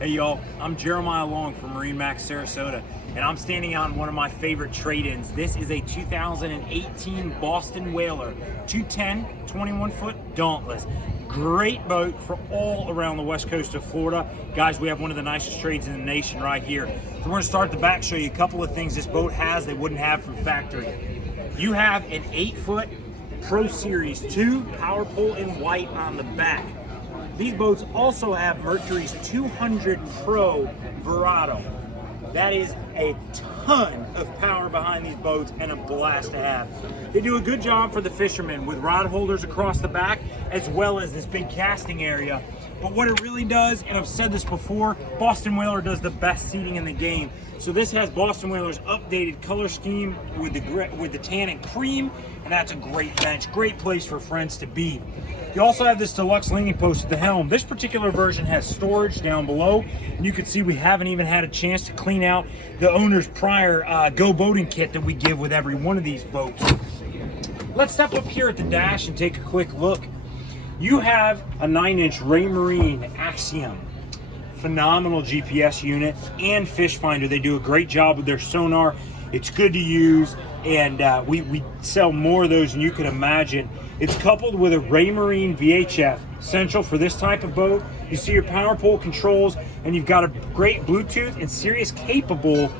Hey y'all, I'm Jeremiah Long from MarineMax Sarasota, and I'm standing on one of my favorite trade-ins. This is a 2018 Boston Whaler, 210, 21-foot Dauntless. Great boat for all around the west coast of Florida. Guys, we have one of the nicest trades in the nation right here. So we're gonna start at the back, show you a couple of things this boat has they wouldn't have from factory. You have an 8-foot Pro Series 2 power pole in white on the back. These boats also have Mercury's 200 Pro Barato. That is a ton of power behind these boats and a blast to have. They do a good job for the fishermen with rod holders across the back as well as this big casting area. But what it really does, and I've said this before, Boston Whaler does the best seating in the game. So this has Boston Whaler's updated color scheme with the tan and cream, and that's a great bench, great place for friends to be. You also have this deluxe leaning post at the helm. This particular version has storage down below, and you can see we haven't even had a chance to clean out the owner's prior Go Boating kit that we give with every one of these boats. Let's step up here at the dash and take a quick look. You have a 9-inch Raymarine Axiom. Phenomenal GPS unit and fish finder. They do a great job with their sonar. It's good to use, and we sell more of those than you can imagine. It's coupled with a Raymarine VHF, essential for this type of boat. You see your power pole controls, and you've got a great Bluetooth and Sirius capable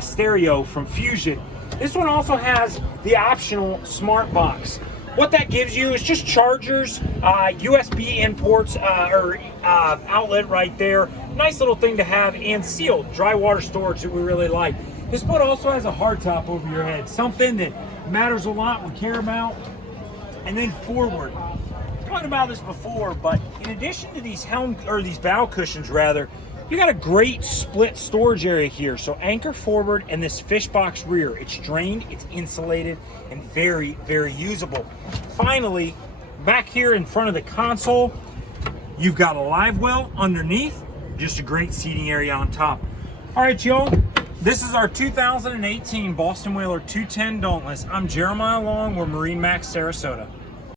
stereo from Fusion. This one also has the optional smart box. What that gives you is just chargers, USB imports, outlet right there. Nice little thing to have, and sealed dry water storage that we really like. This boat also has a hardtop over your head, something that matters a lot, we care about. And then forward. I've talked about this before, but in addition to these these bow cushions rather, you got a great split storage area here. So anchor forward and this fish box rear. It's drained, it's insulated, and very, very usable. Finally, back here in front of the console, you've got a Livewell underneath, just a great seating area on top. All right, y'all, this is our 2018 Boston Whaler 210 Dauntless. I'm Jeremiah Long, we're MarineMax Sarasota.